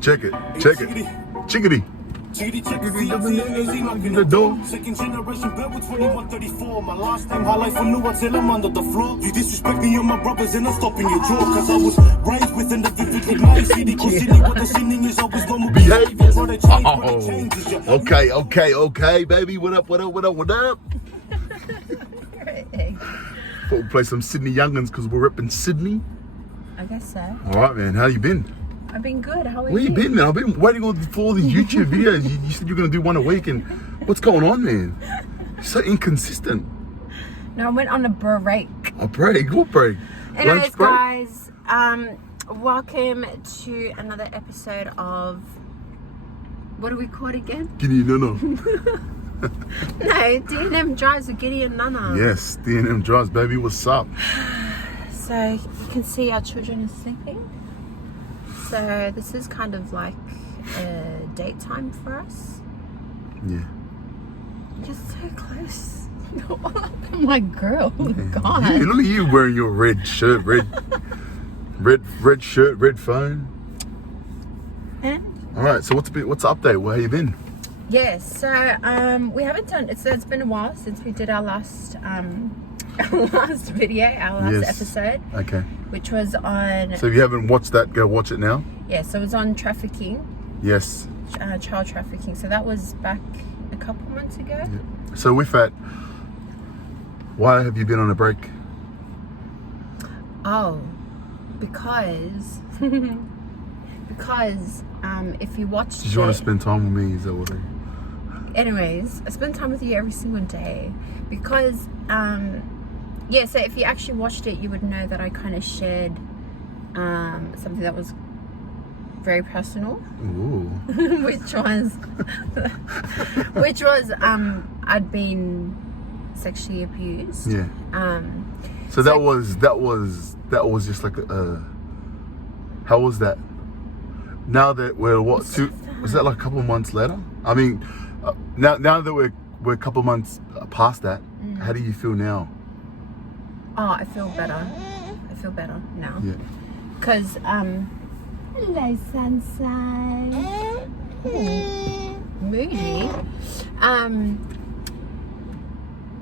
Check it. Chickadee. The door. Second generation bed with 2134. My last name highlight for new until I'm under the floor. You disrespect me and my brothers and I'm stopping your jaw. Cause I was raised within the vivid mind. CD silly, what the sinning is always gonna be. Behavior. Oh. Okay, baby. What up? Thought we'd play some Sydney Young'uns because we're repping Sydney. I guess so. All right, man. How you been? I've been good. How are you? Where you been, man? I've been waiting for all these YouTube videos. You said you're going to do one a week, and what's going on, man? You're so inconsistent. No, I went on a break. A break? What break? Anyways, Lunch break? guys, welcome to another episode of, what do we call it again? Kini, NaNa. No, D&M Drives with Kini and NaNa. Yes, D&M Drives, baby. What's up? So you can see our children are sleeping. So this is kind of like a date time for us. Yeah. You're so close. I'm like, girl, Yeah. God. Yeah, look at you wearing your red shirt, red shirt, red phone. And All right, so what's the update? Where have you been? yes, so we haven't done it's been a while since we did our last video, our last episode, Okay. which was on So if you haven't watched that, go watch it now. so it was on trafficking, Yes. child trafficking. So that was back a couple months ago. Yeah. So with that, why have you been on a break? Oh, because if you watched Did you want to spend time with me? Is that what? Anyways, I spend time with you every single day because so if you actually watched it, you would know that I kind of shared something that was very personal. Ooh. which was I'd been sexually abused. Yeah. So that was just like how was that? Now that we're was that like a couple months later? I mean, now that we're a couple months past that, how do you feel now? Oh, I feel better. I feel better now. Yeah. Cause hello, sunshine. Moody.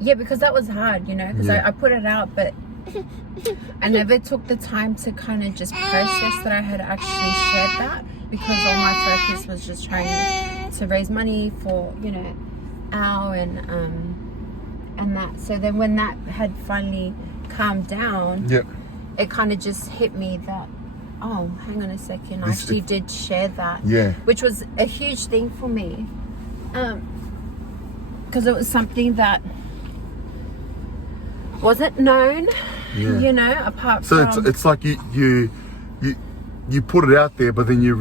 Yeah, because that was hard, because I put it out, but I never took the time to kind of just process that I had actually shared that, because all my focus was just trying to raise money for, Al and that. So then when that had finally calmed down, it kind of just hit me that, oh, hang on a second, I actually did share that, which was a huge thing for me, because it was something that wasn't known, apart from. So it's like you put it out there, but then you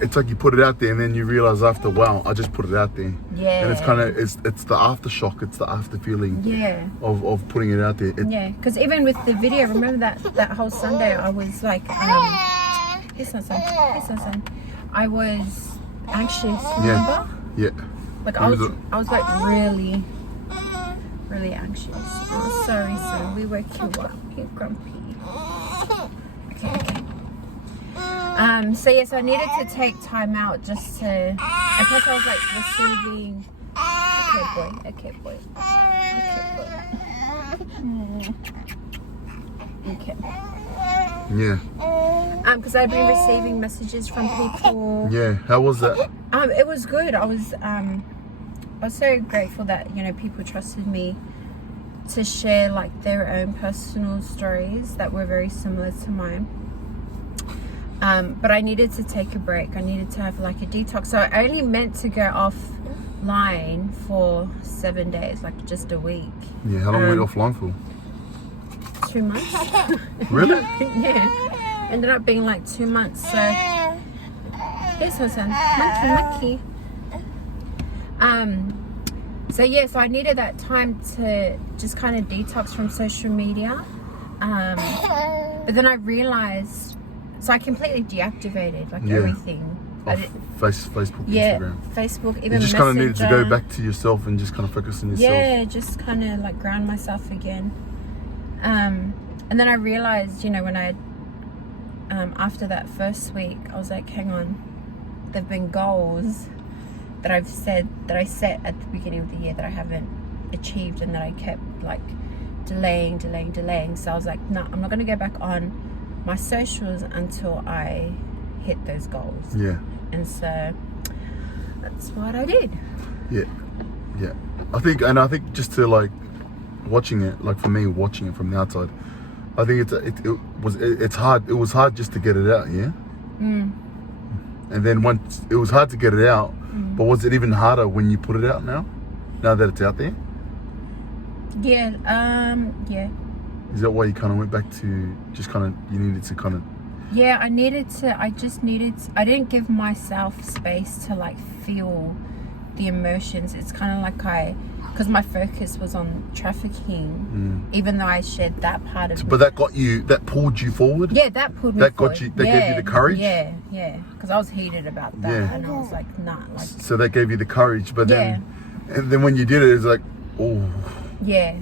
it's like you put it out there and then you realize after, wow, I just put it out there. Yeah. And it's kind of it's the aftershock, it's the after feeling. Yeah. Of putting it out there. Because even with the video, remember that whole Sunday, I was like, hey son. I was anxious. Remember? Yeah. Like I was like really, really anxious. Oh, sorry, son. We woke you up. You're grumpy. Okay. So I needed to take time out just to, I guess I was like receiving, okay boy. Okay. Yeah. Because I've been receiving messages from people. Yeah. How was that? It was good. I was so grateful that, people trusted me to share like their own personal stories that were very similar to mine. But I needed to take a break. I needed to have like a detox. So I only meant to go offline for 7 days, like just a week. Yeah, how long were you offline for? 2 months. Really? Yeah. Ended up being like 2 months. So yes, Hassan. Monkey. So I needed that time to just kind of detox from social media. But then I realized, so I completely deactivated everything. Facebook, Instagram. Facebook, even you just Messenger. kind of needed to go back to yourself and just kind of focus on yourself. Yeah, just kind of like ground myself again. And then I realized, when I after that first week, I was like, hang on, there've been goals that I set at the beginning of the year that I haven't achieved, and that I kept like delaying. So I was like, no, I'm not going to go back on my socials until I hit those goals. Yeah. And so that's what I did. Yeah. I think just to like watching it, like for me watching it from the outside, I think it's hard. It was hard just to get it out, yeah. And then once it was hard to get it out, but was it even harder when you put it out now? Now that it's out there? Yeah. Yeah. Is that why you kind of went back to just kind of, you needed to kind of? Yeah, I didn't give myself space to like feel the emotions. It's kind of like because my focus was on trafficking, even though I shared that part of it. But that pulled you forward? Yeah, that pulled me forward. That gave you the courage? Yeah, because I was heated about that, and I was like, nah. Like, so that gave you the courage, but then, and then when you did it, it's like, oh. Yeah,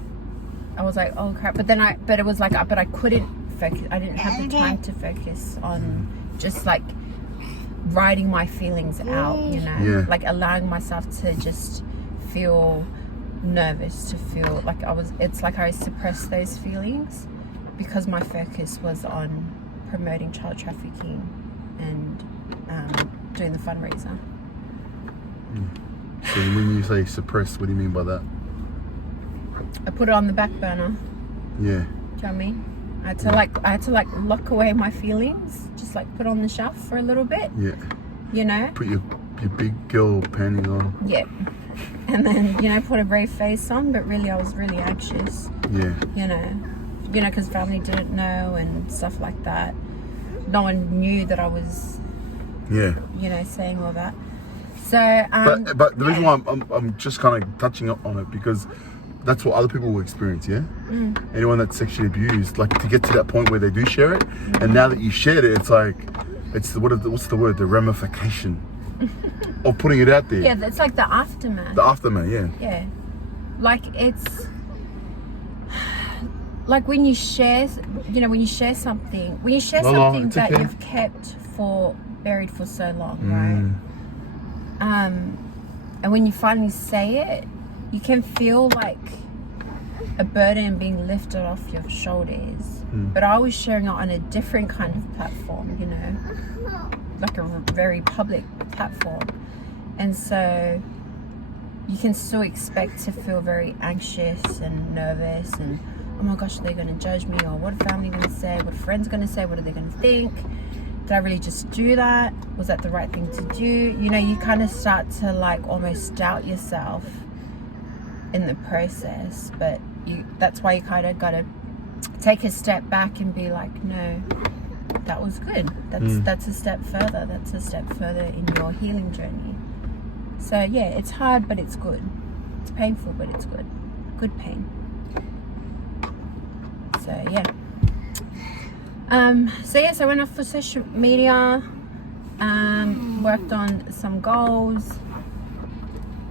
I was like, oh crap. But it was like, but I couldn't focus. I didn't have the time to focus on just like writing my feelings out, you know? Yeah. Like allowing myself to just feel nervous, to feel like it's like I suppressed those feelings because my focus was on promoting child trafficking and doing the fundraiser. So when you say suppressed, what do you mean by that? I put it on the back burner. Yeah. Do you know what I mean? I had to lock away my feelings, just like put on the shelf for a little bit. Yeah. You know? Put your big girl panties on. Yeah. And then, you know, put a brave face on, but really I was really anxious. Yeah. You know, because family didn't know and stuff like that. No one knew that I was, yeah, you know, saying all that. So, but the reason why I'm just kind of touching up on it, because that's what other people will experience, yeah? Anyone that's sexually abused, like to get to that point where they do share it, and now that you shared it, it's like, what's the word? The ramification of putting it out there. Yeah, it's like the aftermath. The aftermath, yeah. Yeah. Like it's, like when you share, you know, when you share something that you've kept buried for so long, right? And when you finally say it, you can feel like a burden being lifted off your shoulders. But I was sharing it on a different kind of platform, you know, like a very public platform. And so you can still expect to feel very anxious and nervous and, oh my gosh, are they going to judge me? Or what are family going to say? What are friends going to say? What are they going to think? Did I really just do that? Was that the right thing to do? You know, you kind of start to like almost doubt yourself in the process, but that's why you kind of got to take a step back and be like, no, that was good. That's a step further. That's a step further in your healing journey. So yeah, it's hard, but it's good. It's painful, but it's good. Good pain. So yeah. So I went off for social media, worked on some goals.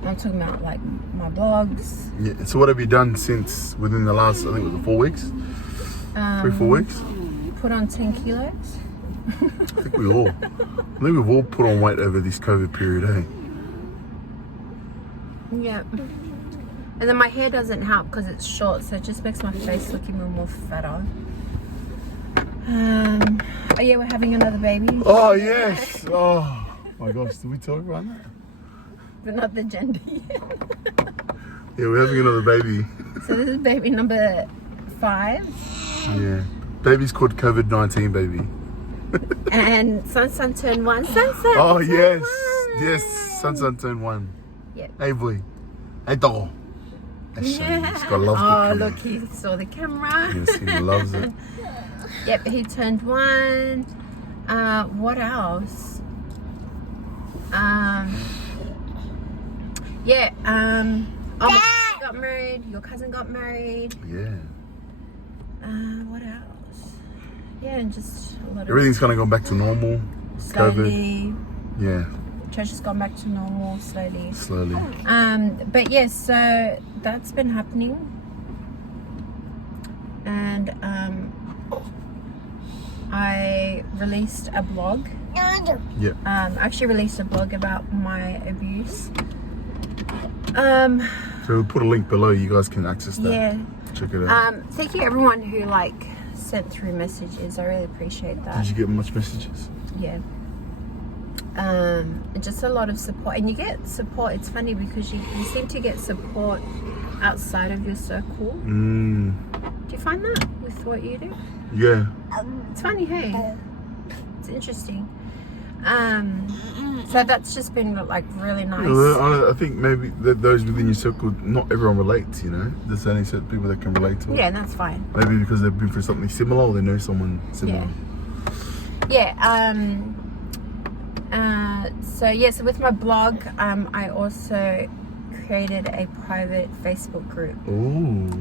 I'm talking about like my blogs. Yeah. So what have you done since within the last, I think it was 4 weeks? 3-4 weeks? Put on 10 kilos. I think we've all put on weight over this COVID period, eh? Yeah. And then my hair doesn't help because it's short, so it just makes my face look even more fatter. Oh yeah, we're having another baby. Oh yes. Oh my gosh, did we talk about that? But not the gender yet. Yeah, we're having another baby. So this is baby number 5. Yeah. Baby's called COVID-19 baby. And Sun turned 1. Oh yes. 1. Yes, Sun turned 1. Yep. Hey boy. Hey dog. Yeah. He's got love the Oh camera. look, he saw the camera. Yes, he loves it. Yep, he turned 1. What else? Yeah, my sister got married, your cousin got married. Yeah. What else? Yeah, and just a lot of Everything's kind of gone back to normal. slowly. COVID. Yeah. Church has gone back to normal slowly. Slowly. But yes, so that's been happening. And I released a blog. Yeah. I actually released a blog about my abuse. So we'll put a link below. You guys can access that. Yeah. Check it out. Thank you everyone who like sent through messages. I really appreciate that. Did you get much messages? Yeah. Just a lot of support, and you get support. It's funny because you seem to get support outside of your circle. Do you find that with what you do? Yeah. It's funny, hey? It's interesting. So that's just been like really nice. I think maybe those within your circle, not everyone relates, you know. There's only certain people that can relate to it. Yeah, and that's fine. Maybe because they've been through something similar or they know someone similar. Yeah. So with my blog, I also created a private Facebook group. Ooh.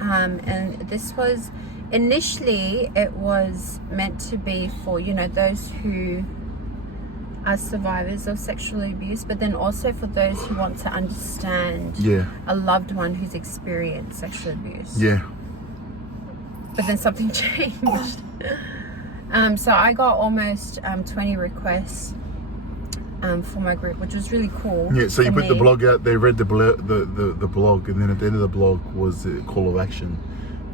And this was initially, it was meant to be for, you know, those who are survivors of sexual abuse, but then also for those who want to understand a loved one who's experienced sexual abuse. Yeah. But then something changed. So I got almost 20 requests for my group, which was really cool. Yeah, so you put the blog out, they read the blog, and then at the end of the blog was a call of action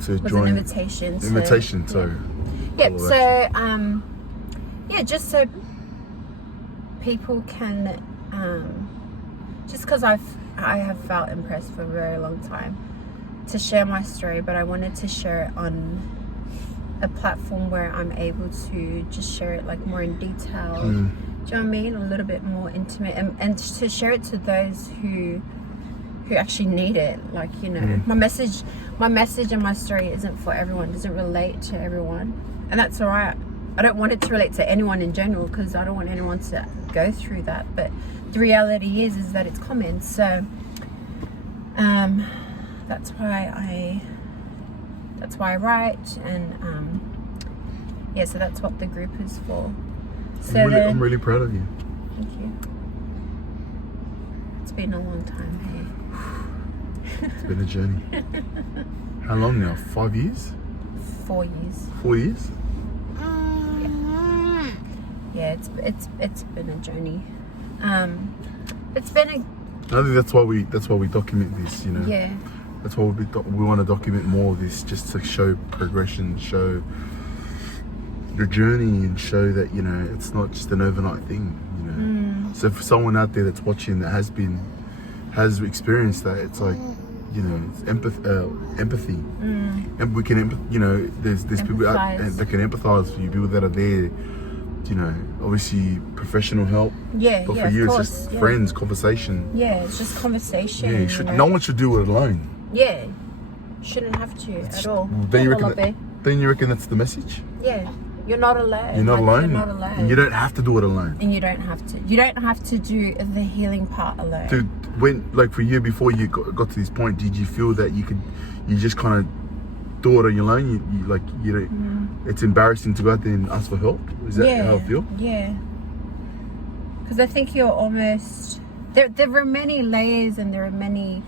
to join. An invitation. Sorry. Yep. So just so people can, just because I have felt impressed for a very long time to share my story, but I wanted to share it on a platform where I'm able to just share it like more in detail. Do you know what I mean? A little bit more intimate, and to share it to those who actually need it. Like, you know, my message and my story isn't for everyone, doesn't relate to everyone, and that's all right. I don't want it to relate to anyone in general because I don't want anyone to go through that. But the reality is that it's common. So that's why I write, and so that's what the group is for. So I'm really proud of you. Thank you. It's been a long time, hey. It's been a journey. How long now? 5 years? 4 years. 4 years? Yeah, it's been a journey. It's been a. I think that's why we document this, you know. Yeah. That's why we want to document more of this, just to show progression, show the journey, and show that, you know, it's not just an overnight thing, you know. So for someone out there that's watching that has experienced that, it's like, you know, it's empathy. And we can, you know, there's people out that can empathize with you, people that are there, you know, obviously professional help. Yeah, but for you, it's just friends, conversation. Yeah, it's just conversation. Yeah, you know? No one should do it alone. Yeah, shouldn't have to at all. Then you reckon that's the message? Yeah, you're not alone. You're not alone. You're not alone. And you don't have to do it alone. And you don't have to. You don't have to do the healing part alone. Dude, when, like, for you, before you got to this point, did you feel that you just kind of do it on your own? It's embarrassing to go out there and ask for help? Is that how it feel? Yeah. Because I think you're almost... There are many layers, and there are many,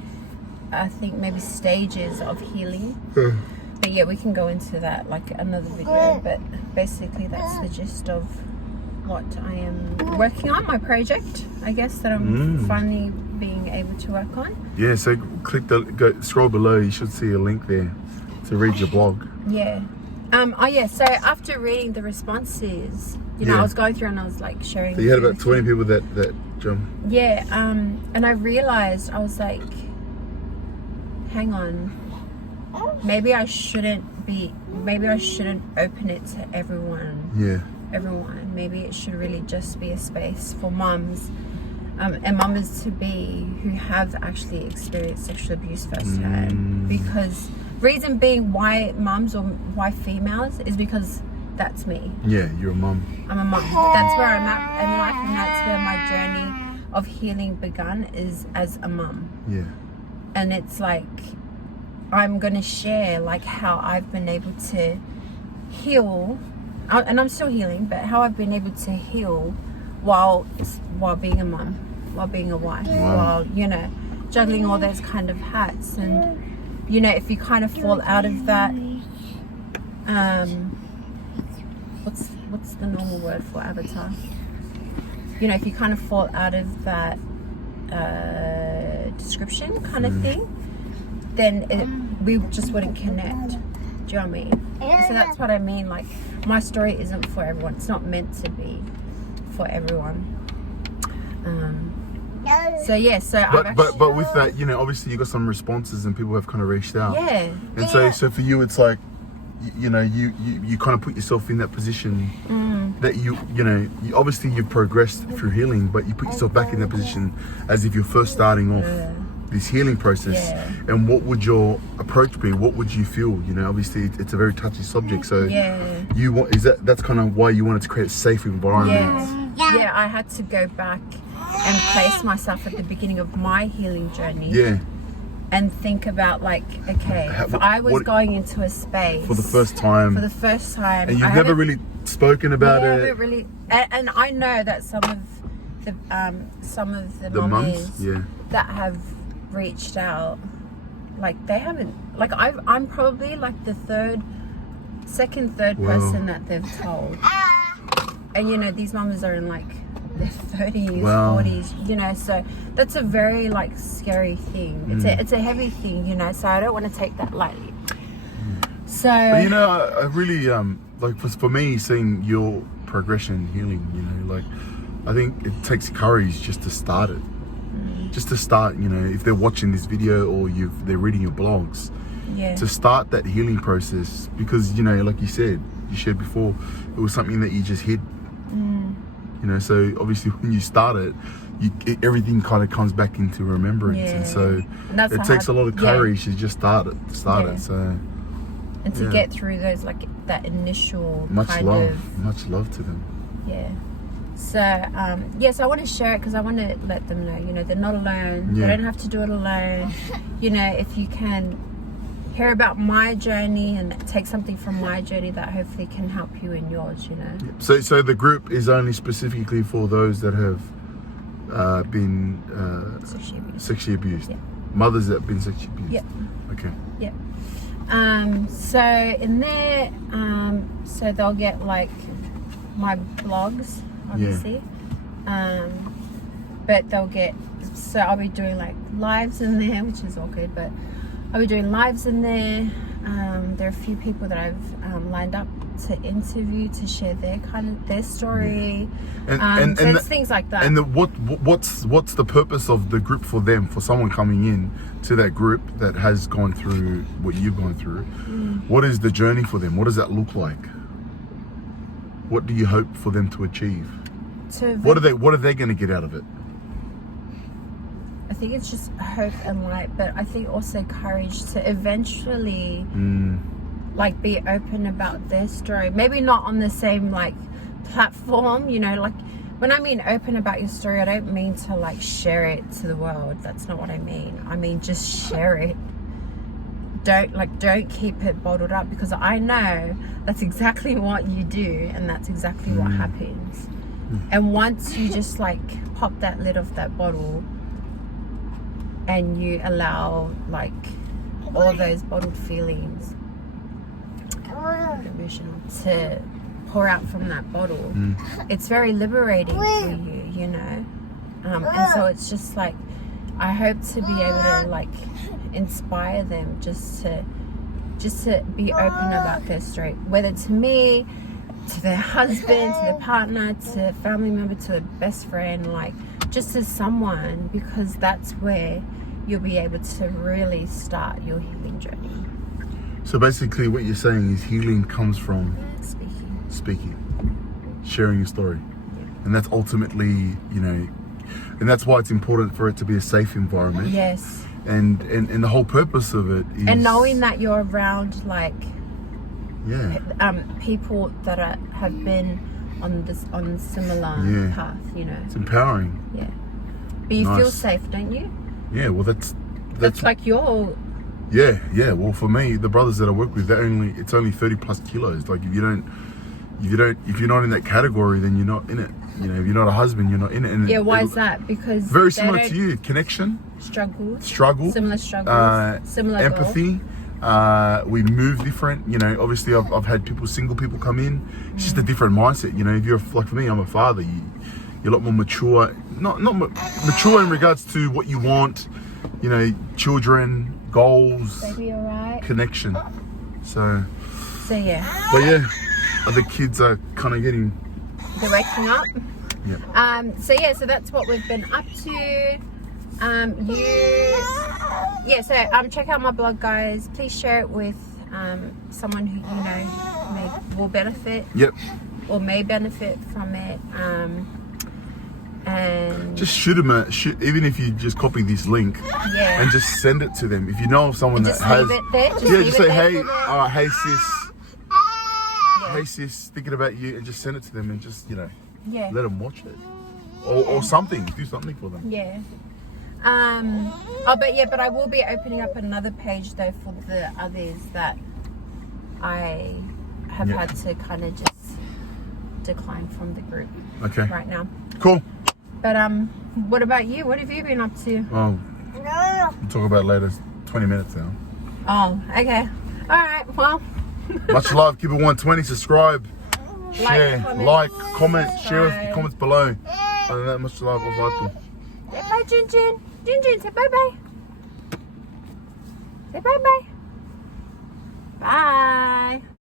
I think, maybe stages of healing. But yeah, we can go into that like another video. But basically, that's the gist of what I am working on, my project, I guess, that I'm finally being able to work on. Yeah, so scroll below, you should see a link there to read your blog. Yeah. So after reading the responses, you know, I was going through and I was like sharing. So you had about 20 people that jumped. Yeah, and I realized, I was like, hang on, maybe I shouldn't open it to everyone. Yeah. Everyone. Maybe it should really just be a space for mums, and mamas to be who have actually experienced sexual abuse firsthand. Because reason being why mums or why females is because that's me. Yeah, you're a mum. I'm a mum. That's where I'm at in life, and that's where my journey of healing began, is as a mum. Yeah. And it's like, I'm gonna share like how I've been able to heal, and I'm still healing, but how I've been able to heal while being a mum, while being a wife, while, you know, juggling all those kind of hats. And you know, if you kind of fall out of that, what's the normal word for avatar? You know, if you kind of fall out of that description kind of thing, then we just wouldn't connect. Do you know what I mean? So that's what I mean. Like, my story isn't for everyone. It's not meant to be for everyone. So yeah, so but with that, you know, obviously you got some responses and people have kind of reached out. Yeah. And so for you, it's like, you know, you kind of put yourself in that position that you know, obviously you've progressed through healing, but you put yourself back in that position as if you're first starting off this healing process. Yeah. And what would your approach be? What would you feel? You know, obviously it's a very touchy subject. So you want, that's kind of why you wanted to create a safe environment. Yeah, I had to go back and place myself at the beginning of my healing journey. Yeah. And think about, like, okay, if I was going into a space for the first time, and you've never really spoken about it. Yeah, really. And I know that some of the mummies that have reached out, like, they haven't, like, I'm probably like the third person that they've told. And you know, these mums are in like their 30s, 40s, you know, so that's a very like scary thing. It's a heavy thing, you know, so I don't want to take that lightly. So, but you know, I really like for me, seeing your progression, healing, you know, like, I think it takes courage just to start it. Just to start, you know, if they're watching this video or they're reading your blogs, to start that healing process, because, you know, like you said, you shared before, it was something that you just hid. You know, so obviously when you start it, everything kind of comes back into remembrance, and so it takes a lot of courage to just start it. So, and to get through those, like, that initial much love to them. Yeah. So so I want to share it because I want to let them know, you know, they're not alone. They don't have to do it alone. You know, if you can hear about my journey and take something from my journey, that hopefully can help you in yours, you know. So the group is only specifically for those that have been sexually abused. Mothers that have been sexually abused. Okay. So in there, so they'll get like my blogs, obviously, but they'll get, so I'll be doing like lives in there, which is all good, but I'll be doing lives in there. There are a few people that I've lined up to interview to share their story, and so it's things like that. And what's the purpose of the group for them, for someone coming in to that group that has gone through what you've gone through? What is the journey for them? What does that look like? What do you hope for them to achieve? What are they going to get out of it? I think it's just hope and light, but I think also courage to eventually like be open about their story. Maybe not on the same like platform, you know, like when I mean open about your story, I don't mean to like share it to the world. That's not what I mean. I mean just share it. Don't keep it bottled up, because I know that's exactly what you do and that's exactly what happens. And once you just like pop that lid off that bottle and you allow like all those bottled feelings, emotional, to pour out from that bottle, it's very liberating for you, you know. And so it's just like, I hope to be able to like inspire them just to be open about their story, whether to me, to their husband, to their partner, to a family member, to a best friend, like just to someone, because that's where you'll be able to really start your healing journey. So basically what you're saying is healing comes from speaking, sharing your story. And that's ultimately, you know, and that's why it's important for it to be a safe environment. Yes. And the whole purpose of it is, and knowing that you're around like people that have been on similar path, you know. It's empowering. Yeah. But you feel safe, don't you? Yeah, well that's like your well, for me, the brothers that I work with, it's only 30 plus kilos. Like if you're not in that category, then you're not in it. You know, if you're not a husband, you're not in it. And why is that? Because very similar to you, connection, struggle, similar struggles, similar empathy, We move different. You know, obviously I've had single people come in. It's just a different mindset. You know, if you're like, for me, I'm a father. You're a lot more mature. Not mature in regards to what you want. You know, children, goals, Baby, all right? connection. So yeah. But yeah, the kids are kind of getting. They're waking up. Yeah. So that's what we've been up to. Check out my blog, guys. Please share it with someone who you know will benefit. Yep. Or may benefit from it. And just shoot them even if you just copy this link and just send it to them. If you know of someone that has, leave it there. Just say, hey sis, hey sis, thinking about you, and just send it to them and just let them watch it or something. Do something for them. Yeah. But I will be opening up another page though for the others that I have had to kind of just decline from the group. Okay. Right now. Cool. But what about you? What have you been up to? Oh, we'll talk about it later. 20 minutes now. Oh, okay. All right. Well. Much love. Keep it 120. Subscribe. Share. Comment. Share with your comments below. Other than that, much love. Say bye, Jin Jin. Jin Jin, say bye bye. Say bye bye. Bye.